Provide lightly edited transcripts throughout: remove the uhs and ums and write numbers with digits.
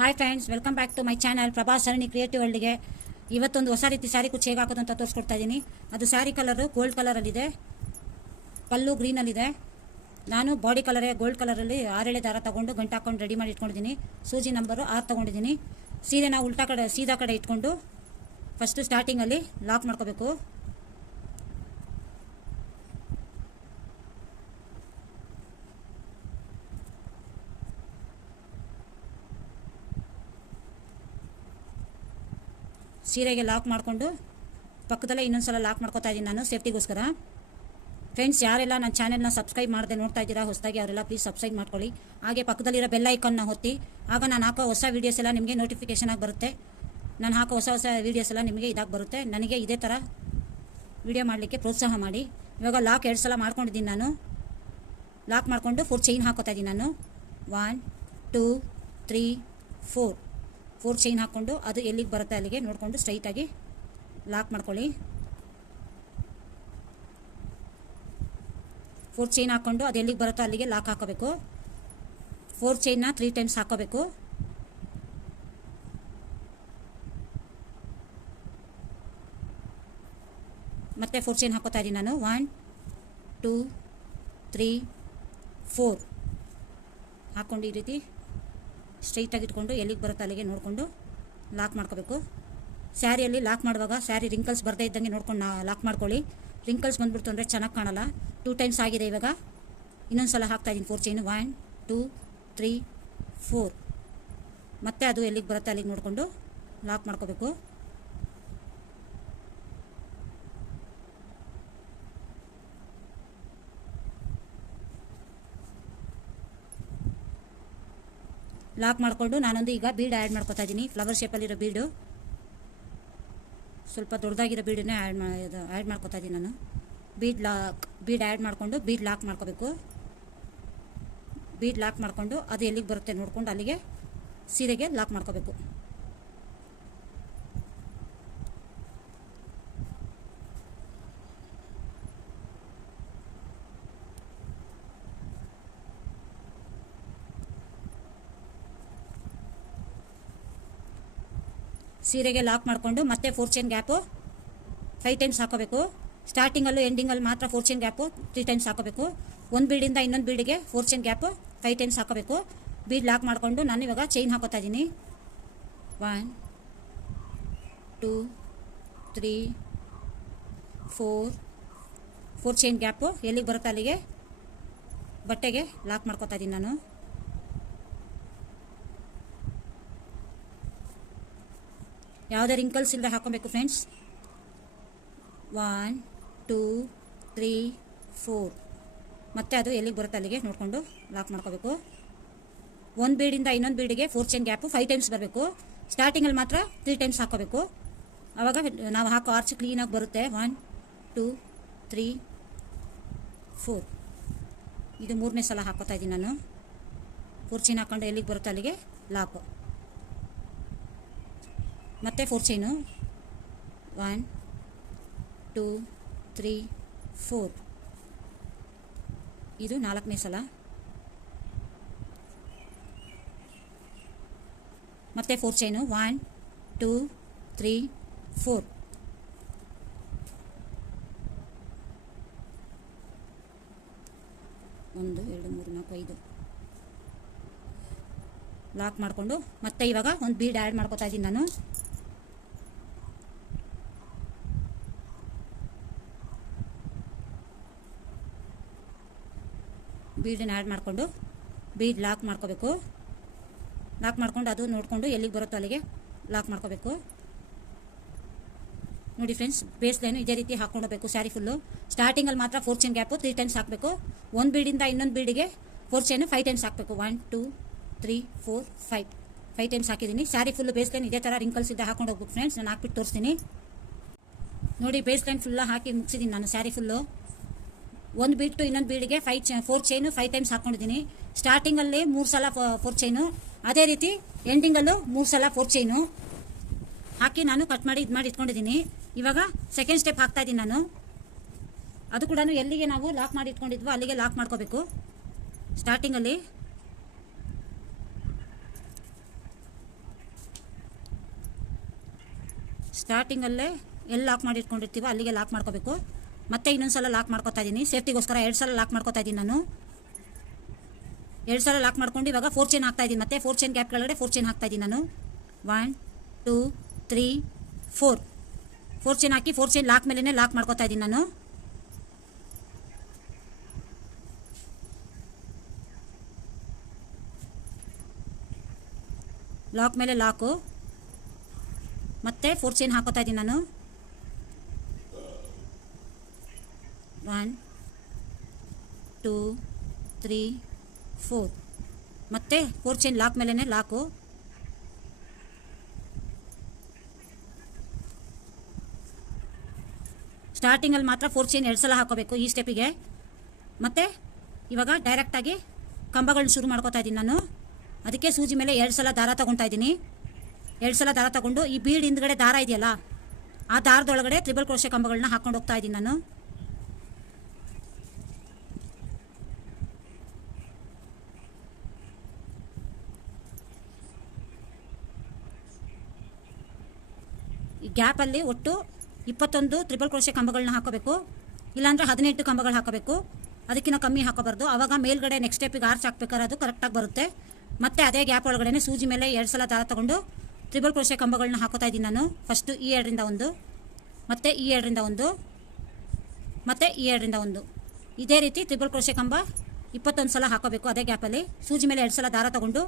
Hi friends, welcome back to my channel Prabhas ಸರಣಿ creative ವರ್ಲ್ಡ್ಗೆ. ಇವತ್ತೊಂದು ಹೊಸ ರೀತಿ ಸ್ಯಾರಿ ಕುಚ್ಚು ಹೇಗೆ ಹಾಕೋದು ಅಂತ ತೋರಿಸ್ಕೊಡ್ತಾ ಇದ್ದೀನಿ. ಅದು ಸ್ಯಾರಿ ಕಲರು ಗೋಲ್ಡ್ ಕಲರಲ್ಲಿದೆ, ಪಲ್ಲು ಗ್ರೀನಲ್ಲಿದೆ. ನಾನು ಬಾಡಿ ಕಲರೇ ಗೋಲ್ಡ್ ಕಲರಲ್ಲಿ 6 ದಾರ ತೊಗೊಂಡು ಗಂಟು ಹಾಕೊಂಡು ರೆಡಿ ಮಾಡಿ ಇಟ್ಕೊಂಡಿದ್ದೀನಿ. ಸೂಜಿ ನಂಬರು 6 ತೊಗೊಂಡಿದ್ದೀನಿ. ಸೀರೆ ನಾವು ಉಲ್ಟಾ ಕಡೆ ಸೀದಾ ಕಡೆ ಇಟ್ಕೊಂಡು ಫಸ್ಟು ಸ್ಟಾರ್ಟಿಂಗಲ್ಲಿ ಲಾಕ್ ಮಾಡ್ಕೋಬೇಕು. ಸೀರೆಗೆ ಲಾಕ್ ಮಾಡಿಕೊಂಡು ಪಕ್ಕದಲ್ಲೇ ಇನ್ನೊಂದ್ಸಲ ಲಾಕ್ ಮಾಡ್ಕೋತಾ ಇದ್ದೀನಿ ನಾನು ಸೇಫ್ಟಿಗೋಸ್ಕರ. ಫ್ರೆಂಡ್ಸ್, ಯಾರೆಲ್ಲ ನನ್ನ ಚಾನೆಲ್ನ ಸಬ್ಸ್ಕ್ರೈಬ್ ಮಾಡದೆ ನೋಡ್ತಾ ಇದ್ದೀರಾ ಹೊಸದಾಗಿ, ಅವರೆಲ್ಲ ಪ್ಲೀಸ್ ಸಬ್ಸ್ಕ್ರೈಬ್ ಮಾಡ್ಕೊಳ್ಳಿ. ಹಾಗೆ ಪಕ್ಕದಲ್ಲಿರೋ ಬೆಲ್ ಐಕಾನ್ನ ಒತ್ತಿ, ಆಗ ನಾನು ಹಾಕೋ ಹೊಸ ವೀಡಿಯೋಸ್ ಎಲ್ಲ ನಿಮಗೆ ನೋಟಿಫಿಕೇಷನ್ ಆಗಿ ಬರುತ್ತೆ. ನಾನು ಹಾಕೋ ಹೊಸ ವೀಡಿಯೋಸ್ ಎಲ್ಲ ನಿಮಗೆ ಇದಾಗಿ ಬರುತ್ತೆ. ನನಗೆ ಇದೇ ಥರ ವೀಡಿಯೋ ಮಾಡಲಿಕ್ಕೆ ಪ್ರೋತ್ಸಾಹ ಮಾಡಿ. ಇವಾಗ ಲಾಕ್ 2 ಸಲ ಮಾಡ್ಕೊಂಡಿದ್ದೀನಿ ನಾನು. ಲಾಕ್ ಮಾಡಿಕೊಂಡು 4 ಚೈನ್ ಹಾಕೋತಾ ಇದ್ದೀನಿ ನಾನು. 1 2 3 4 ಚೈನ್ ಹಾಕ್ಕೊಂಡು ಅದು ಎಲ್ಲಿಗೆ ಬರುತ್ತೆ ಅಲ್ಲಿಗೆ ನೋಡಿಕೊಂಡು ಸ್ಟ್ರೈಟಾಗಿ ಲಾಕ್ ಮಾಡ್ಕೊಳ್ಳಿ. 4 ಚೈನ್ ಹಾಕ್ಕೊಂಡು ಅದು ಎಲ್ಲಿಗೆ ಬರುತ್ತೋ ಅಲ್ಲಿಗೆ ಲಾಕ್ ಹಾಕೋಬೇಕು. 4 ಚೈನ್ನ 3 ಟೈಮ್ಸ್ ಹಾಕೋಬೇಕು. ಮತ್ತೆ 4 ಚೈನ್ ಹಾಕೋತಾ ಇದ್ದೀನಿ ನಾನು. 1 2 3 4 ಹಾಕ್ಕೊಂಡು ಈ ರೀತಿ ಸ್ಟ್ರೈಟಾಗಿ ಇಟ್ಕೊಂಡು ಎಲ್ಲಿಗೆ ಬರುತ್ತೆ ಅಲ್ಲಿಗೆ ನೋಡಿಕೊಂಡು ಲಾಕ್ ಮಾಡ್ಕೋಬೇಕು. ಸ್ಯಾರಿಯಲ್ಲಿ ಲಾಕ್ ಮಾಡುವಾಗ ಸ್ಯಾರಿ ರಿಂಕಲ್ಸ್ ಬರದೇ ಇದ್ದಂಗೆ ನೋಡ್ಕೊಂಡು ಲಾಕ್ ಮಾಡ್ಕೊಳ್ಳಿ. ರಿಂಕಲ್ಸ್ ಬಂದ್ಬಿಡ್ತು ಅಂದರೆ ಚೆನ್ನಾಗಿ ಕಾಣಲ್ಲ. 2 ಟೈಮ್ಸ್ ಆಗಿದೆ. ಇವಾಗ ಇನ್ನೊಂದು ಸಲ ಹಾಕ್ತಾಯಿದ್ದೀನಿ 4 ಚೈನು. 1 2 3 4 ಮತ್ತೆ ಅದು ಎಲ್ಲಿಗೆ ಬರುತ್ತೆ ಅಲ್ಲಿಗೆ ನೋಡಿಕೊಂಡು ಲಾಕ್ ಮಾಡ್ಕೋಬೇಕು. ಲಾಕ್ ಮಾಡಿಕೊಂಡು ನಾನೊಂದು ಈಗ ಬೀಡ್ ಆ್ಯಡ್ ಮಾಡ್ಕೊತಾ ಇದ್ದೀನಿ. ಫ್ಲವರ್ ಶೇಪಲ್ಲಿರೋ ಬೀಡು, ಸ್ವಲ್ಪ ದೊಡ್ಡದಾಗಿರೋ ಬೀಡನ್ನೇ ಆ್ಯಡ್ ಮಾಡ್ಕೊತಾ ಇದ್ದೀನಿ ನಾನು. ಬೀಡ್ ಆ್ಯಡ್ ಮಾಡಿಕೊಂಡು ಬೀಡ್ ಲಾಕ್ ಮಾಡ್ಕೋಬೇಕು. ಬೀಡ್ ಲಾಕ್ ಮಾಡಿಕೊಂಡು ಅದು ಎಲ್ಲಿಗೆ ಬರುತ್ತೆ ನೋಡ್ಕೊಂಡು ಅಲ್ಲಿಗೆ ಸೀರೆಗೆ ಲಾಕ್ ಮಾಡ್ಕೋಬೇಕು. ಸೀರೆಗೆ ಲಾಕ್ ಮಾಡಿಕೊಂಡು ಮತ್ತೆ 4 ಚೈನ್ ಗ್ಯಾಪು 5 ಟೈಮ್ಸ್ ಹಾಕೋಬೇಕು. ಸ್ಟಾರ್ಟಿಂಗಲ್ಲೂ ಎಂಡಿಂಗಲ್ಲಿ ಮಾತ್ರ 4 ಚೈನ್ ಗ್ಯಾಪು 3 ಟೈಮ್ಸ್ ಹಾಕೋಬೇಕು. ಒಂದು ಬೀಡಿಂದ ಇನ್ನೊಂದು ಬೀಡಿಗೆ 4 ಚೈನ್ ಗ್ಯಾಪು 5 ಟೈಮ್ಸ್ ಹಾಕೋಬೇಕು. ಬೀಡ್ ಲಾಕ್ ಮಾಡಿಕೊಂಡು ನಾನು ಇವಾಗ ಚೈನ್ ಹಾಕೋತಾ ಇದ್ದೀನಿ. 1 2 3 4 ಚೈನ್ ಗ್ಯಾಪು ಎಲ್ಲಿಗೆ ಬರುತ್ತೆ ಅಲ್ಲಿಗೆ ಬಟ್ಟೆಗೆ ಲಾಕ್ ಮಾಡ್ಕೋತಾ ಇದ್ದೀನಿ ನಾನು. ಯಾವುದೇ ರಿಂಕಲ್ಸ್ ಇಲ್ಲದೆ ಹಾಕೊಬೇಕು ಫ್ರೆಂಡ್ಸ್. 1 2 3 4 ಮತ್ತೆ ಅದು ಎಲ್ಲಿಗೆ ಬರುತ್ತೆ ಅಲ್ಲಿಗೆ ನೋಡಿಕೊಂಡು ಲಾಕ್ ಮಾಡ್ಕೋಬೇಕು. ಒಂದು ಬೀಡಿಂದ ಇನ್ನೊಂದು ಬೀಡಿಗೆ 4 ಚೈನ್ ಗ್ಯಾಪು 5 ಟೈಮ್ಸ್ ಬರಬೇಕು. ಸ್ಟಾರ್ಟಿಂಗಲ್ಲಿ ಮಾತ್ರ 3 ಟೈಮ್ಸ್ ಹಾಕೋಬೇಕು. ಆವಾಗ ನಾವು ಹಾಕೋ ಆರ್ಚ್ ಕ್ಲೀನಾಗಿ ಬರುತ್ತೆ. 1 2 3 4 ಇದು 3ನೇ ಸಲ ಹಾಕೋತಾ ಇದ್ದೀನಿ ನಾನು. 4 ಚೈನ್ ಹಾಕ್ಕೊಂಡು ಎಲ್ಲಿಗೆ ಬರುತ್ತೆ ಅಲ್ಲಿಗೆ ಲಾಕು. ಮತ್ತೆ 4 ಚೈನು. 1 2 3 4 ಇದು 4ನೇ ಸಲ. ಮತ್ತೆ 4 ಚೈನು. 1 2 3 4 1 2 3 4 5 ಲಾಕ್ ಮಾಡಿಕೊಂಡು ಮತ್ತೆ ಇವಾಗ ಒಂದು ಬೀಡ್ ಆ್ಯಡ್ ಮಾಡ್ಕೋತಾ ಇದ್ದೀನಿ ನಾನು. ಬೀಡನ್ನು ಆ್ಯಡ್ ಮಾಡಿಕೊಂಡು ಬೀಡ್ ಲಾಕ್ ಮಾಡ್ಕೋಬೇಕು. ಲಾಕ್ ಮಾಡ್ಕೊಂಡು ಅದು ನೋಡಿಕೊಂಡು ಎಲ್ಲಿಗೆ ಬರುತ್ತೋ ಅಲ್ಲಿಗೆ ಲಾಕ್ ಮಾಡ್ಕೋಬೇಕು. ನೋಡಿ ಫ್ರೆಂಡ್ಸ್, ಬೇಸ್ ಲೈನು ಇದೇ ರೀತಿ ಹಾಕ್ಕೊಂಡೋಗ್ಬೇಕು ಸ್ಯಾರಿ ಫುಲ್ಲು. ಸ್ಟಾರ್ಟಿಂಗಲ್ಲಿ ಮಾತ್ರ 4 ಚೈನ್ ಗ್ಯಾಪು 3 ಟೈಮ್ಸ್ ಹಾಕಬೇಕು. ಒಂದು ಬೀಡಿಂದ ಇನ್ನೊಂದು ಬೀಡಿಗೆ 4 ಚೈನು 5 ಟೈಮ್ಸ್ ಹಾಕಬೇಕು. 1 2 3 4 5 ಟೈಮ್ಸ್ ಹಾಕಿದ್ದೀನಿ. ಸ್ಯಾರಿ ಫುಲ್ಲು ಬೇಸ್ ಲೈನ್ ಇದೇ ಥರ ರಿಂಕಲ್ಸ್ ಇದ್ದ ಹಾಕೊಂಡು ಹೋಗ್ಬೇಕು ಫ್ರೆಂಡ್ಸ್. ನಾನು ಹಾಕ್ಬಿಟ್ಟು ತೋರಿಸ್ತೀನಿ ನೋಡಿ. ಬೇಸ್ ಲೈನ್ ಫುಲ್ಲ ಹಾಕಿ ಮುಗಿಸಿದ್ದೀನಿ ನಾನು ಸ್ಯಾರಿ ಫುಲ್ಲು. ಒಂದು ಬೀಟು ಇನ್ನೊಂದು ಬೀಡಿಗೆ 4 ಚೈನು 5 ಟೈಮ್ಸ್ ಹಾಕ್ಕೊಂಡಿದ್ದೀನಿ. ಸ್ಟಾರ್ಟಿಂಗಲ್ಲಿ 3 ಸಲ 4 ಚೈನು, ಅದೇ ರೀತಿ ಎಂಡಿಂಗಲ್ಲೂ 3 ಸಲ 4 ಚೈನು ಹಾಕಿ ನಾನು ಕಟ್ ಮಾಡಿ ಇಟ್ಕೊಂಡಿದ್ದೀನಿ. ಇವಾಗ ಸೆಕೆಂಡ್ ಸ್ಟೆಪ್ ಹಾಕ್ತಾ ಇದ್ದೀನಿ ನಾನು. ಅದು ಕೂಡ ಎಲ್ಲಿಗೆ ನಾವು ಲಾಕ್ ಮಾಡಿ ಇಟ್ಕೊಂಡಿದ್ವೋ ಅಲ್ಲಿಗೆ ಲಾಕ್ ಮಾಡ್ಕೋಬೇಕು. ಸ್ಟಾರ್ಟಿಂಗಲ್ಲಿ ಸ್ಟಾರ್ಟಿಂಗಲ್ಲೇ ಎಲ್ಲಿ ಲಾಕ್ ಮಾಡಿ ಇಟ್ಕೊಂಡಿರ್ತೀವೋ ಅಲ್ಲಿಗೆ ಲಾಕ್ ಮಾಡ್ಕೋಬೇಕು. ಮತ್ತೆ ಇನ್ನೊಂದು ಸಲ ಲಾಕ್ ಮಾಡ್ಕೋತಾ ಇದ್ದೀನಿ ಸೇಫ್ಟಿಗೋಸ್ಕರ. 2 ಸಲ ಲಾಕ್ ಮಾಡ್ಕೋತಾ ಇದ್ದೀನಿ ನಾನು. 2 ಸಲ ಲಾಕ್ ಮಾಡ್ಕೊಂಡು ಇವಾಗ 4 ಚೈನ್ ಹಾಕ್ತಾ ಇದ್ದೀನಿ. ಮತ್ತೆ 4 ಚೈನ್ ಗ್ಯಾಪ್ ಕೆಳಗಡೆ 4 ಚೈನ್ ಹಾಕ್ತಾ ಇದ್ದೀನಿ ನಾನು. 1 2 3 4 4 ಚೈನ್ ಹಾಕಿ 4 ಚೈನ್ ಲಾಕ್ ಮೇಲೇ ಲಾಕ್ ಮಾಡ್ಕೋತಾ ಇದ್ದೀನಿ ನಾನು. ಲಾಕ್ ಮೇಲೆ ಲಾಕು. ಮತ್ತೆ 4 ಚೈನ್ ಹಾಕೋತಾ ಇದ್ದೀನಿ ನಾನು. 1 2 3 4 ಮತ್ತೆ 4 ಚೈನ್ ಲಾಕ್ ಮೇಲೇ ಲಾಕು. ಸ್ಟಾರ್ಟಿಂಗಲ್ಲಿ ಮಾತ್ರ 4 ಚೈನ್ 2 ಸಲ ಹಾಕೋಬೇಕು ಈ ಸ್ಟೆಪ್ಪಿಗೆ. ಮತ್ತು ಇವಾಗ ಡೈರೆಕ್ಟಾಗಿ ಕಂಬಗಳನ್ನ ಶುರು ಮಾಡ್ಕೋತಾ ಇದ್ದೀನಿ ನಾನು. ಅದಕ್ಕೆ ಸೂಜಿ ಮೇಲೆ 2 ಸಲ ದಾರ ತಗೊತಾ ಇದ್ದೀನಿ. 2 ಸಲ ದಾರ ತಗೊಂಡು ಈ ಬೀಡ್ ಹಿಂದ್ಗಡೆ ದಾರ ಇದೆಯಲ್ಲ, ಆ ದಾರದೊಳಗಡೆ ಟ್ರಿಬಲ್ ಕ್ರೋಶೆ ಕಂಬಗಳನ್ನ ಹಾಕೊಂಡು ಹೋಗ್ತಾ ಇದ್ದೀನಿ ನಾನು. ಈ ಗ್ಯಾಪಲ್ಲಿ ಒಟ್ಟು 21 ಟ್ರಿಬಲ್ ಕ್ರೋಶೆ ಕಂಬಗಳನ್ನ ಹಾಕೋಬೇಕು. ಇಲ್ಲಾಂದರೆ 18 ಕಂಬಗಳು ಹಾಕೋಬೇಕು. ಅದಕ್ಕಿಂತ ಕಮ್ಮಿ ಹಾಕೋಬಾರ್ದು. ಆವಾಗ ಮೇಲ್ಗಡೆ ನೆಕ್ಸ್ಟ್ ಸ್ಟೆಪ್ಪಿಗೆ ಆರ್ಚ್ ಹಾಕ್ಬೇಕಾದ್ರೆ ಅದು ಕರೆಕ್ಟಾಗಿ ಬರುತ್ತೆ. ಮತ್ತು ಅದೇ ಗ್ಯಾಪ್ ಒಳಗಡೆ ಸೂಜಿ ಮೇಲೆ 2 ಸಲ ದಾರ ತಗೊಂಡು ಟ್ರಿಬಲ್ ಕ್ರೋಶೆ ಕಂಬಗಳನ್ನ ಹಾಕೋತಾ ಇದ್ದೀನಿ ನಾನು. ಫಸ್ಟು ಈ 2ರಿಂದ 1, ಮತ್ತು ಈ 2ರಿಂದ 1, ಮತ್ತು ಈ 2ರಿಂದ 1. ಇದೇ ರೀತಿ ಟ್ರಿಬಲ್ ಕ್ರೋಶೆ ಕಂಬ 21 ಸಲ ಹಾಕೋಬೇಕು. ಅದೇ ಗ್ಯಾಪಲ್ಲಿ ಸೂಜಿ ಮೇಲೆ 2 ಸಲ ದಾರ ತಗೊಂಡು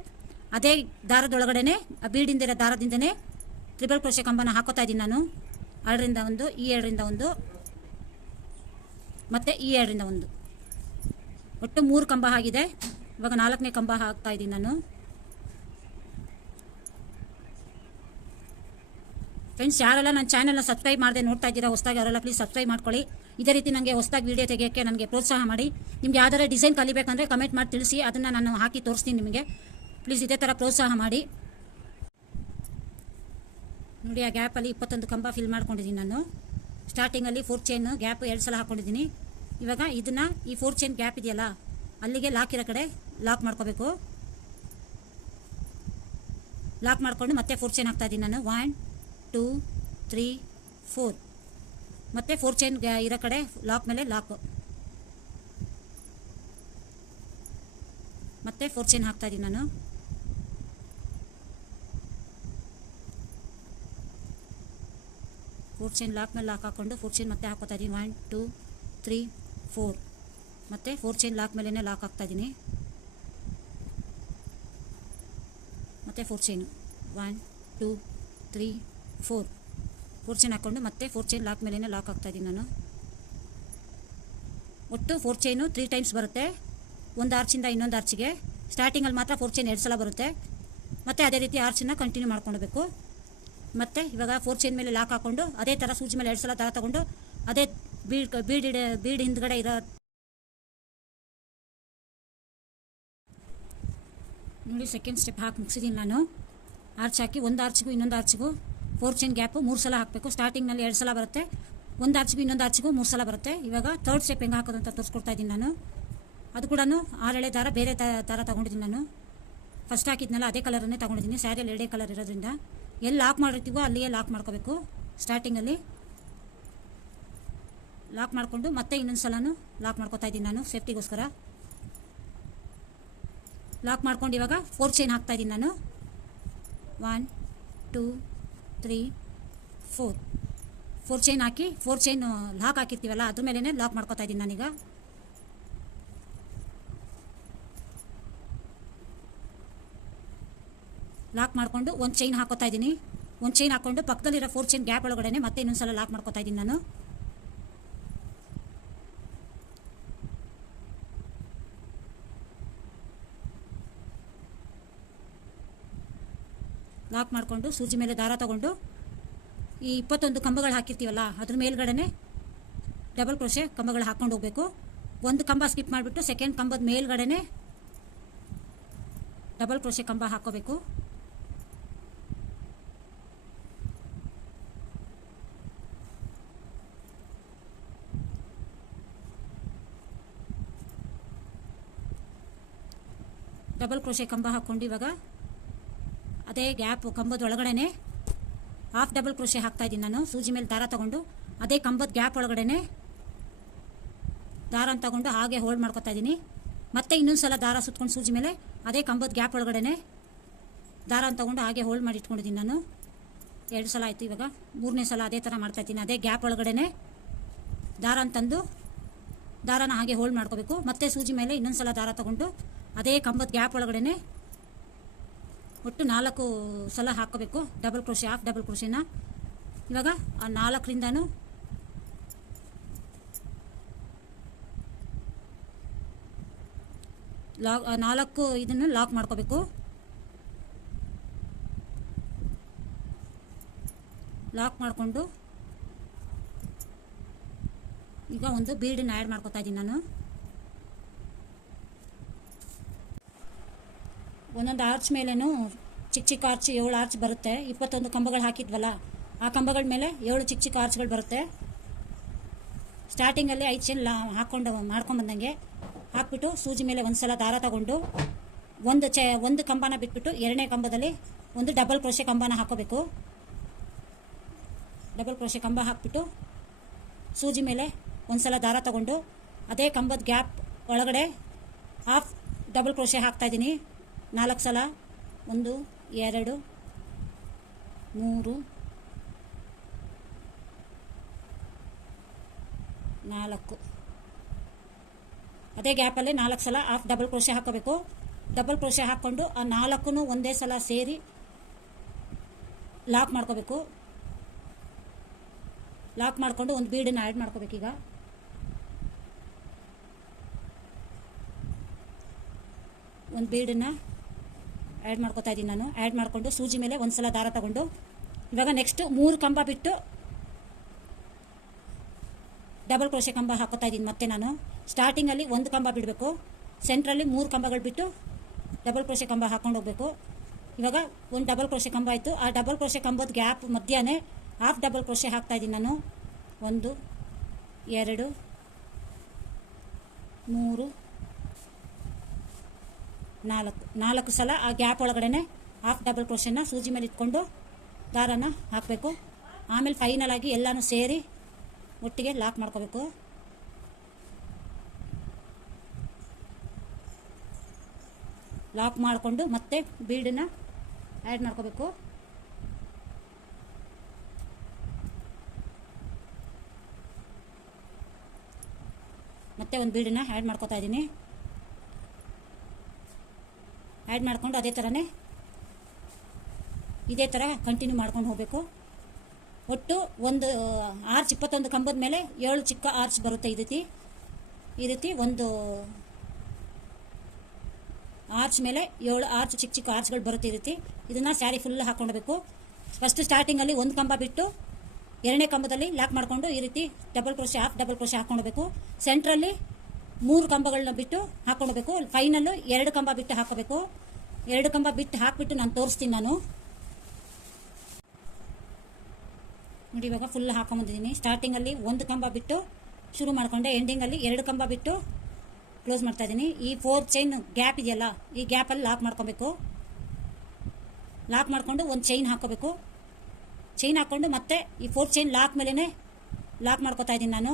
ಅದೇ ದಾರದೊಳಗಡೆ ಆ ಬೀಡಿಂದಿರೋ ದಾರದಿಂದನೇ ಟ್ರಿಬಲ್ ಕ್ರೋಶೆ ಕಂಬನ ಹಾಕೋತಾ ಇದ್ದೀನಿ ನಾನು. 2ರಿಂದ 1, ಈ 2ರಿಂದ 1, ಮತ್ತು ಈ 2ರಿಂದ 1. ಒಟ್ಟು 3 ಕಂಬ ಆಗಿದೆ. ಇವಾಗ 4ನೇ ಕಂಬ ಹಾಕ್ತಾ ಇದ್ದೀನಿ ನಾನು. ಫ್ರೆಂಡ್ಸ್, ಯಾರೆಲ್ಲ ನನ್ನ ಚಾನಲ್ನ ಸಬ್ಸ್ಕ್ರೈಬ್ ಮಾಡದೆ ನೋಡ್ತಾ ಇದ್ದೀರಾ ಹೊಸದಾಗಿ, ಅವರೆಲ್ಲ ಪ್ಲೀಸ್ ಸಬ್ಸ್ಕ್ರೈಬ್ ಮಾಡ್ಕೊಳ್ಳಿ. ಇದೇ ರೀತಿ ನನಗೆ ಹೊಸದಾಗಿ ವೀಡಿಯೋ ತೆಗೆಯೋಕ್ಕೆ ನನಗೆ ಪ್ರೋತ್ಸಾಹ ಮಾಡಿ. ನಿಮ್ಗೆ ಯಾವ್ದಾರ ಡಿಸೈನ್ ಕಲಿಬೇಕಂದ್ರೆ ಕಮೆಂಟ್ ಮಾಡಿ ತಿಳಿಸಿ, ಅದನ್ನು ನಾನು ಹಾಕಿ ತೋರಿಸ್ತೀನಿ ನಿಮಗೆ. ಪ್ಲೀಸ್ ಇದೇ ಥರ ಪ್ರೋತ್ಸಾಹ ಮಾಡಿ. ನೋಡಿ, ಆ ಗ್ಯಾಪಲ್ಲಿ 21 ಕಂಬ ಫಿಲ್ ಮಾಡ್ಕೊಂಡಿದ್ದೀನಿ ನಾನು. ಸ್ಟಾರ್ಟಿಂಗಲ್ಲಿ 4 ಚೈನ್ ಗ್ಯಾಪ್ 2 ಸಲ ಹಾಕ್ಕೊಂಡಿದ್ದೀನಿ. ಇವಾಗ ಇದನ್ನು ಈ 4 ಚೈನ್ ಗ್ಯಾಪ್ ಇದೆಯಲ್ಲ ಅಲ್ಲಿಗೆ ಲಾಕ್ ಇರೋ ಕಡೆ ಲಾಕ್ ಮಾಡ್ಕೋಬೇಕು. ಲಾಕ್ ಮಾಡಿಕೊಂಡು ಮತ್ತೆ 4 ಚೈನ್ ಹಾಕ್ತಾ ಇದ್ದೀನಿ ನಾನು. 1 2 3 4 ಮತ್ತು 4 ಚೈನ್ ಇರೋ ಕಡೆ ಲಾಕ್ ಮೇಲೆ ಲಾಕು. ಮತ್ತೆ 4 ಚೈನ್ ಹಾಕ್ತಾ ಇದ್ದೀನಿ ನಾನು. ಫೋರ್ ಚೈನ್ ಲಾಕ್ ಮೇಲೆ ಲಾಕ್ ಹಾಕ್ಕೊಂಡು 4 ಚೈನ್ ಮತ್ತೆ ಹಾಕೋತಾ ಇದ್ದೀನಿ. 1 2 3 4 ಮತ್ತು 4 ಚೈನ್ ಲಾಕ್ ಮೇಲೇ ಲಾಕ್ ಹಾಕ್ತಾ ಇದ್ದೀನಿ. ಮತ್ತು 4 ಚೈನು 1 2 3 4 4 ಚೈನ್ ಹಾಕ್ಕೊಂಡು ಮತ್ತೆ 4 ಚೈನ್ ಲಾಕ್ ಮೇಲೇ ಲಾಕ್ ಹಾಕ್ತಾ ಇದ್ದೀನಿ ನಾನು. ಒಟ್ಟು 4 ಚೈನು 3 ಟೈಮ್ಸ್ ಬರುತ್ತೆ. ಒಂದು ಆರ್ಚಿಂದ ಇನ್ನೊಂದು ಆರ್ಚಿಗೆ. ಸ್ಟಾರ್ಟಿಂಗಲ್ಲಿ ಮಾತ್ರ 4 ಚೈನ್ 2 ಸಲ ಬರುತ್ತೆ. ಮತ್ತು ಅದೇ ರೀತಿ ಆರ್ಚನ್ನ ಕಂಟಿನ್ಯೂ ಮಾಡ್ಕೊಳ್ಬೇಕು. ಮತ್ತು ಇವಾಗ 4 ಚೈನ್ ಮೇಲೆ ಲಾಕ್ ಹಾಕ್ಕೊಂಡು ಅದೇ ಥರ ಸೂಜಿ ಮೇಲೆ 2 ಸಲ ದಾರ ತಗೊಂಡು ಅದೇ ಬೀಡ್ ಹಿಂದ್ಗಡೆ ಇರೋ ನೋಡಿ ಸೆಕೆಂಡ್ ಸ್ಟೆಪ್ ಹಾಕಿ ಮುಗಿಸಿದ್ದೀನಿ ನಾನು. ಆರ್ಚ್ ಹಾಕಿ ಒಂದು ಆರ್ಚಿಗೂ ಇನ್ನೊಂದು ಆರ್ಚಿಗೂ 4 ಚೈನ್ ಗ್ಯಾಪು 3 ಸಲ ಹಾಕಬೇಕು. ಸ್ಟಾರ್ಟಿಂಗ್ನಲ್ಲಿ 2 ಸಲ ಬರುತ್ತೆ. ಒಂದು ಆರ್ಚಿಗೂ ಇನ್ನೊಂದು ಆರ್ಚಿಗೂ 3 ಸಲ ಬರುತ್ತೆ. ಇವಾಗ ಥರ್ಡ್ ಸ್ಟೆಪ್ ಹೆಂಗೆ ಹಾಕೋದು ಅಂತ ತೋರಿಸ್ಕೊಡ್ತಾ ಇದ್ದೀನಿ ನಾನು. ಅದು ಕೂಡ 6 ಎಳೆ ದಾರ ಬೇರೆ ದಾರ ತೊಗೊಂಡಿದ್ದೀನಿ ನಾನು. ಫಸ್ಟ್ ಹಾಕಿದ್ನಲ್ಲ ಅದೇ ಕಲರನ್ನೇ ತೊಗೊಂಡಿದ್ದೀನಿ. ಸ್ಯಾರಿಯಲ್ಲಿ 2 ಕಲರ್ ಇರೋದ್ರಿಂದ ಎಲ್ಲಿ ಲಾಕ್ ಮಾಡಿರ್ತೀವೋ ಅಲ್ಲಿಗೆ ಲಾಕ್ ಮಾಡ್ಕೋಬೇಕು. ಸ್ಟಾರ್ಟಿಂಗಲ್ಲಿ ಲಾಕ್ ಮಾಡಿಕೊಂಡು ಮತ್ತೆ ಇನ್ನೊಂದು ಸಲನೂ ಲಾಕ್ ಮಾಡ್ಕೋತಾ ಇದ್ದೀನಿ ನಾನು ಸೇಫ್ಟಿಗೋಸ್ಕರ. ಲಾಕ್ ಮಾಡ್ಕೊಂಡು ಇವಾಗ 4 ಚೈನ್ ಹಾಕ್ತಾ ಇದ್ದೀನಿ ನಾನು. 1 2 3 4 4 ಚೈನ್ ಹಾಕಿ 4 ಚೈನ್ ಲಾಕ್ ಹಾಕಿರ್ತೀವಲ್ಲ ಅದ್ರ ಮೇಲೇ ಲಾಕ್ ಮಾಡ್ಕೋತಾ ಇದ್ದೀನಿ ನಾನೀಗ. ಲಾಕ್ ಮಾಡಿಕೊಂಡು ಒಂದು ಚೈನ್ ಹಾಕೋತಾ ಇದ್ದೀನಿ. ಒಂದು ಚೈನ್ ಹಾಕ್ಕೊಂಡು ಪಕ್ಕದಲ್ಲಿರೋ 4 ಚೈನ್ ಗ್ಯಾಪ್ ಒಳಗಡೆ ಮತ್ತೆ ಇನ್ನೊಂದು ಸಲ ಲಾಕ್ ಮಾಡ್ಕೋತಾ ಇದ್ದೀನಿ ನಾನು. ಲಾಕ್ ಮಾಡಿಕೊಂಡು ಸೂಜಿ ಮೇಲೆ ದಾರ ತಗೊಂಡು ಈ 21 ಕಂಬಗಳು ಹಾಕಿರ್ತೀವಲ್ಲ ಅದ್ರ ಮೇಲ್ಗಡೆ ಡಬಲ್ ಕ್ರೋಶೆ ಕಂಬಗಳು ಹಾಕ್ಕೊಂಡು ಹೋಗಬೇಕು. ಒಂದು ಕಂಬ ಸ್ಕಿಪ್ ಮಾಡಿಬಿಟ್ಟು ಸೆಕೆಂಡ್ ಕಂಬದ ಮೇಲ್ಗಡೆ ಡಬಲ್ ಕ್ರೋಶೆ ಕಂಬ ಹಾಕೋಬೇಕು. ಡಬಲ್ ಕ್ರೋಶೆ ಕಂಬ ಹಾಕ್ಕೊಂಡು ಇವಾಗ ಅದೇ ಗ್ಯಾಪ್ ಕಂಬದ ಒಳಗಡೆ ಹಾಫ್ ಡಬಲ್ ಕ್ರೋಶೆ ಹಾಕ್ತಾ ಇದ್ದೀನಿ ನಾನು. ಸೂಜಿ ಮೇಲೆ ದಾರ ತಗೊಂಡು ಅದೇ ಕಂಬದ ಗ್ಯಾಪ್ ಒಳಗಡೆ ದಾರ ತಗೊಂಡು ಹಾಗೆ ಹೋಲ್ಡ್ ಮಾಡ್ಕೊತಾ ಇದ್ದೀನಿ. ಮತ್ತೆ ಇನ್ನೊಂದು ಸಲ ದಾರ ಸುತ್ಕೊಂಡು ಸೂಜಿ ಮೇಲೆ ಅದೇ ಕಂಬದ ಗ್ಯಾಪ್ ಒಳಗಡೆ ದಾರ ತಗೊಂಡು ಹಾಗೆ ಹೋಲ್ಡ್ ಮಾಡಿ ಇಟ್ಕೊಂಡಿದ್ದೀನಿ ನಾನು. 2 ಸಲ ಆಯಿತು. ಇವಾಗ 3ನೇ ಸಲ ಅದೇ ಥರ ಮಾಡ್ತಾಯಿದ್ದೀನಿ. ಅದೇ ಗ್ಯಾಪ್ ಒಳಗಡೆ ದಾರ ತಂದು ದಾರನ ಹಾಗೆ ಹೋಲ್ಡ್ ಮಾಡ್ಕೋಬೇಕು. ಮತ್ತೆ ಸೂಜಿ ಮೇಲೆ ಇನ್ನೊಂದು ಸಲ ದಾರ ತಗೊಂಡು ಅದೇ ಕಂಬದ ಗ್ಯಾಪ್ ಒಳಗಡೆ ಒಟ್ಟು 4 ಸಲ ಹಾಕ್ಕೋಬೇಕು ಡಬಲ್ ಕ್ರೋಶೆ, ಹಾಫ್ ಡಬಲ್ ಕ್ರೋಶೆನ. ಇವಾಗ ಆ 4ರಿಂದನೂ ಲಾಕ್ 4 ಇದನ್ನು ಲಾಕ್ ಮಾಡ್ಕೋಬೇಕು. ಲಾಕ್ ಮಾಡಿಕೊಂಡು ಈಗ ಒಂದು ಬೀಡನ್ನು ಆ್ಯಡ್ ಮಾಡ್ಕೊತಾ ಇದ್ದೀನಿ ನಾನು. ಒಂದೊಂದು ಆರ್ಚ್ ಮೇಲೇನು ಚಿಕ್ಕ ಚಿಕ್ಕ ಆರ್ಚ್ 7 ಆರ್ಚ್ ಬರುತ್ತೆ. 21 ಕಂಬಗಳು ಹಾಕಿದ್ವಲ್ಲ, ಆ ಕಂಬಗಳ ಮೇಲೆ 7 ಚಿಕ್ಕ ಚಿಕ್ಕ ಆರ್ಚ್ಗಳು ಬರುತ್ತೆ. ಸ್ಟಾರ್ಟಿಂಗಲ್ಲಿ 5 ಚೈನ್ ಹಾಕ್ಕೊಂಡು ಮಾಡ್ಕೊಂಬಂದಂಗೆ ಹಾಕ್ಬಿಟ್ಟು ಸೂಜಿ ಮೇಲೆ ಒಂದು ಸಲ ದಾರ ತಗೊಂಡು ಒಂದು ಕಂಬನ ಬಿಟ್ಬಿಟ್ಟು 2ನೇ ಕಂಬದಲ್ಲಿ ಒಂದು ಡಬಲ್ ಕ್ರೋಶೆ ಕಂಬನ ಹಾಕೋಬೇಕು. ಡಬಲ್ ಕ್ರೋಶೆ ಕಂಬ ಹಾಕ್ಬಿಟ್ಟು ಸೂಜಿ ಮೇಲೆ ಒಂದು ಸಲ ದಾರ ತಗೊಂಡು ಅದೇ ಕಂಬದ ಗ್ಯಾಪ್ ಒಳಗಡೆ ಹಾಫ್ ಡಬಲ್ ಕ್ರೋಶೆ ಹಾಕ್ತಾಯಿದ್ದೀನಿ 4 ಸಲ. 1 2 3 4 ಅದೇ ಗ್ಯಾಪಲ್ಲಿ 4 ಸಲ ಹಾಫ್ ಡಬಲ್ ಕ್ರೋಶೆ ಹಾಕೋಬೇಕು. ಡಬಲ್ ಕ್ರೋಶೆ ಹಾಕ್ಕೊಂಡು ಆ 4 ಒಂದೇ ಸಲ ಸೇರಿ ಲಾಕ್ ಮಾಡ್ಕೋಬೇಕು. ಲಾಕ್ ಮಾಡಿಕೊಂಡು ಒಂದು ಬೀಡನ್ನು ಆ್ಯಡ್ ಮಾಡ್ಕೋಬೇಕೀಗ. ಒಂದು ಬೀಡನ್ನು ಆ್ಯಡ್ ಮಾಡ್ಕೋತಾ ಇದ್ದೀನಿ ನಾನು. ಆ್ಯಡ್ ಮಾಡಿಕೊಂಡು ಸೂಜಿ ಮೇಲೆ ಒಂದು ಸಲ ದಾರ ತಗೊಂಡು ಇವಾಗ ನೆಕ್ಸ್ಟ್ 3 ಕಂಬ ಬಿಟ್ಟು ಡಬಲ್ ಕ್ರೋಶೆ ಕಂಬ ಹಾಕೋತಾ ಇದ್ದೀನಿ ಮತ್ತೆ ನಾನು. ಸ್ಟಾರ್ಟಿಂಗಲ್ಲಿ 1 ಕಂಬ ಬಿಡಬೇಕು, ಸೆಂಟ್ರಲ್ಲಿ 3 ಕಂಬಗಳು ಬಿಟ್ಟು ಡಬಲ್ ಕ್ರೋಶೆ ಕಂಬ ಹಾಕ್ಕೊಂಡು ಹೋಗಬೇಕು. ಇವಾಗ ಒಂದು ಡಬಲ್ ಕ್ರೋಶೆ ಕಂಬ ಆಯಿತು. ಆ ಡಬಲ್ ಕ್ರೋಶೆ ಕಂಬದ ಗ್ಯಾಪ್ ಮಧ್ಯಾಹ್ನ ಹಾಫ್ ಡಬಲ್ ಕ್ರೋಶೆ ಹಾಕ್ತಾ ಇದ್ದೀನಿ ನಾನು. 1 2 3 4 ಸಲ ಆ ಗ್ಯಾಪ್ ಒಳಗಡೆ ಹಾಫ್ ಡಬಲ್ ಕ್ರೋಶೆನ ಸೂಜಿ ಮೇಲೆ ಇಟ್ಕೊಂಡು ದಾರನ ಹಾಕಬೇಕು. ಆಮೇಲೆ ಫೈನಲ್ ಆಗಿ ಎಲ್ಲನೂ ಸೇರಿ ಒಟ್ಟಿಗೆ ಲಾಕ್ ಮಾಡ್ಕೋಬೇಕು. ಲಾಕ್ ಮಾಡಿಕೊಂಡು ಮತ್ತೆ ಬೀಡನ್ನು ಆ್ಯಡ್ ಮಾಡ್ಕೋಬೇಕು. ಮತ್ತೆ ಒಂದು ಬೀಡನ್ನು ಆ್ಯಡ್ ಮಾಡ್ಕೋತಾ ಇದ್ದೀನಿ. ಆ್ಯಡ್ ಮಾಡಿಕೊಂಡು ಇದೇ ಥರ ಕಂಟಿನ್ಯೂ ಮಾಡ್ಕೊಂಡು ಹೋಗಬೇಕು. ಒಟ್ಟು ಒಂದು ಆರ್ಚ್ 21 ಕಂಬದ ಮೇಲೆ 7 ಚಿಕ್ಕ ಆರ್ಚ್ ಬರುತ್ತೆ. ಈ ರೀತಿ ಒಂದು ಆರ್ಚ್ ಮೇಲೆ 7 ಆರ್ಚ್ ಚಿಕ್ಕ ಚಿಕ್ಕ ಆರ್ಚ್ಗಳು ಬರುತ್ತೆ. ಈ ರೀತಿ ಇದನ್ನು ಸ್ಯಾರಿ ಫುಲ್ ಹಾಕ್ಕೊಳ್ಬೇಕು. ಫಸ್ಟ್ ಸ್ಟಾರ್ಟಿಂಗಲ್ಲಿ 1 ಕಂಬ ಬಿಟ್ಟು 2ನೇ ಕಂಬದಲ್ಲಿ ಲಾಕ್ ಮಾಡಿಕೊಂಡು ಈ ರೀತಿ double crochet half double crochet ಹಾಕ್ಕೊಳ್ಬೇಕು. ಸೆಂಟ್ರಲ್ಲಿ 3 ಕಂಬಗಳನ್ನ ಬಿಟ್ಟು ಹಾಕ್ಕೊಳ್ಬೇಕು. ಫೈನಲ್ಲು 2 ಕಂಬ ಬಿಟ್ಟು ಹಾಕೋಬೇಕು. 2 ಕಂಬ ಬಿಟ್ಟು ಹಾಕ್ಬಿಟ್ಟು ನಾನು ತೋರಿಸ್ತೀನಿ ನಾನು. ನೋಡಿ ಇವಾಗ ಫುಲ್ ಹಾಕೊಂಬಂದಿದ್ದೀನಿ. ಸ್ಟಾರ್ಟಿಂಗಲ್ಲಿ 1 ಕಂಬ ಬಿಟ್ಟು ಶುರು ಮಾಡಿಕೊಂಡೆ, ಎಂಡಿಂಗಲ್ಲಿ 2 ಕಂಬ ಬಿಟ್ಟು ಕ್ಲೋಸ್ ಮಾಡ್ತಾ ಇದ್ದೀನಿ. ಈ 4 ಚೈನ್ ಗ್ಯಾಪ್ ಇದೆಯಲ್ಲ, ಈ ಗ್ಯಾಪಲ್ಲಿ ಲಾಕ್ ಮಾಡ್ಕೊಬೇಕು. ಲಾಕ್ ಮಾಡಿಕೊಂಡು ಒಂದು ಚೈನ್ ಹಾಕೋಬೇಕು. ಚೈನ್ ಹಾಕ್ಕೊಂಡು ಮತ್ತೆ ಈ 4 ಚೈನ್ ಲಾಕ್ ಮೇಲೇ ಲಾಕ್ ಮಾಡ್ಕೊತಾ ಇದ್ದೀನಿ ನಾನು.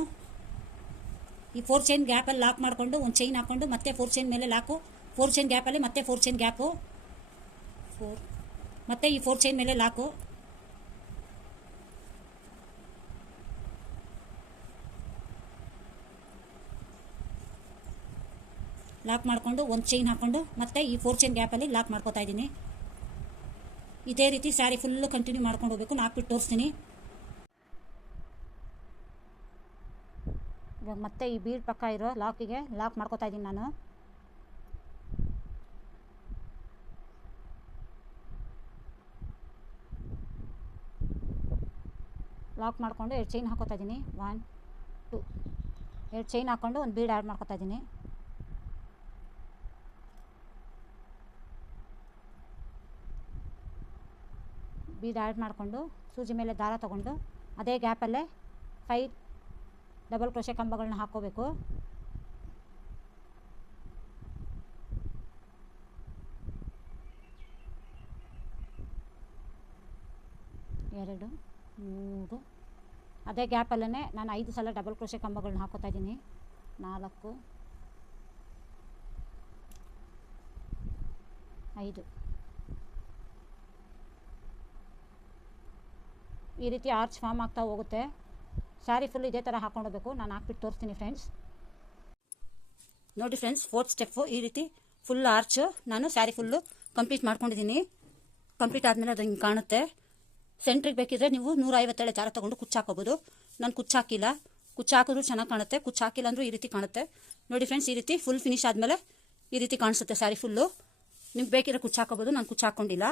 ಈ 4 ಚೈನ್ ಗ್ಯಾಪಲ್ಲಿ ಲಾಕ್ ಮಾಡಿಕೊಂಡು ಒಂದು ಚೈನ್ ಹಾಕ್ಕೊಂಡು ಮತ್ತೆ 4 ಚೈನ್ ಮೇಲೆ ಲಾಕು. 4 ಚೈನ್ ಗ್ಯಾಪಲ್ಲಿ ಮತ್ತೆ 4 ಚೈನ್ ಗ್ಯಾಪು, 4 ಮತ್ತೆ ಈ 4 ಚೈನ್ ಮೇಲೆ ಲಾಕು. ಲಾಕ್ ಮಾಡಿಕೊಂಡು ಒಂದು ಚೈನ್ ಹಾಕ್ಕೊಂಡು ಮತ್ತೆ ಈ 4 ಚೈನ್ ಗ್ಯಾಪಲ್ಲಿ ಲಾಕ್ ಮಾಡ್ಕೊತಾ ಇದ್ದೀನಿ. ಇದೇ ರೀತಿ ಸ್ಯಾರಿ ಫುಲ್ಲು ಕಂಟಿನ್ಯೂ ಮಾಡ್ಕೊಂಡು ಹೋಗಬೇಕು. ನಾನು ಹಾಕ್ಬಿಟ್ಟು ತೋರಿಸ್ತೀನಿ. ಇವಾಗ ಮತ್ತೆ ಈ ಬೀಡ್ ಪಕ್ಕ ಇರೋ ಲಾಕಿಗೆ ಲಾಕ್ ಮಾಡ್ಕೊತಾ ಇದ್ದೀನಿ ನಾನು. ಲಾಕ್ ಮಾಡಿಕೊಂಡು 2 ಚೈನ್ ಹಾಕೋತಾ ಇದ್ದೀನಿ. 1 2 2 ಚೈನ್ ಹಾಕ್ಕೊಂಡು ಒಂದು ಬೀಡ್ ಆ್ಯಡ್ ಮಾಡ್ಕೊತಾ ಇದ್ದೀನಿ. ಬೀಡ್ ಆ್ಯಡ್ ಮಾಡಿಕೊಂಡು ಸೂಜಿ ಮೇಲೆ ದಾರ ತಗೊಂಡು ಅದೇ ಗ್ಯಾಪಲ್ಲೇ 5 ಡಬಲ್ ಕ್ರೋಶೆ ಕಂಬಗಳನ್ನ ಹಾಕ್ಕೋಬೇಕು. 2 3 ಅದೇ ಗ್ಯಾಪಲ್ಲೇ ನಾನು 5 ಸಲ ಡಬಲ್ ಕ್ರೋಶೆ ಕಂಬಗಳನ್ನ ಹಾಕೋತಾ ಇದ್ದೀನಿ. 4 5 ಈ ರೀತಿ ಆರ್ಚ್ ಫಾರ್ಮ್ ಆಗ್ತಾ ಹೋಗುತ್ತೆ. ಸ್ಯಾರಿ ಫುಲ್ ಇದೇ ಥರ ಹಾಕ್ಕೊಂಡೋಗ್ಬೇಕು. ನಾನು ಹಾಕ್ಬಿಟ್ಟು ತೋರಿಸ್ತೀನಿ ಫ್ರೆಂಡ್ಸ್. ನೋಡಿ ಫ್ರೆಂಡ್ಸ್, 4th ಸ್ಟೆಪ್ಪು ಈ ರೀತಿ ಫುಲ್ ಆರ್ಚ್ ನಾನು ಸ್ಯಾರಿ ಫುಲ್ಲು ಕಂಪ್ಲೀಟ್ ಮಾಡ್ಕೊಂಡಿದ್ದೀನಿ. ಕಂಪ್ಲೀಟ್ ಆದಮೇಲೆ ಅದು ಹಿಂಗೆ ಕಾಣುತ್ತೆ. ಸೆಂಟ್ರಿಗೆ ಬೇಕಿದ್ರೆ ನೀವು 157 ದಾರ ತೊಗೊಂಡು ಕುಚ್ಚು ಹಾಕೋಬೋದು. ನಾನು ಕುಚ್ಚು ಹಾಕಿಲ್ಲ. ಕುಚ್ಚು ಹಾಕಿದ್ರು ಚೆನ್ನಾಗಿ ಕಾಣುತ್ತೆ, ಕುಚ್ಚು ಹಾಕಿಲ್ಲ ಅಂದರೂ ಈ ರೀತಿ ಕಾಣುತ್ತೆ. ನೋಡಿ ಫ್ರೆಂಡ್ಸ್, ಈ ರೀತಿ ಫುಲ್ ಫಿನಿಶ್ ಆದಮೇಲೆ ಈ ರೀತಿ ಕಾಣಿಸುತ್ತೆ ಸ್ಯಾರಿ ಫುಲ್ಲು. ನಿಮ್ಗೆ ಬೇಕಿದ್ರೆ ಕುಚ್ಚು ಹಾಕೋಬೋದು. ನಾನು ಕುಚ್ಚು ಹಾಕ್ಕೊಂಡಿಲ್ಲ.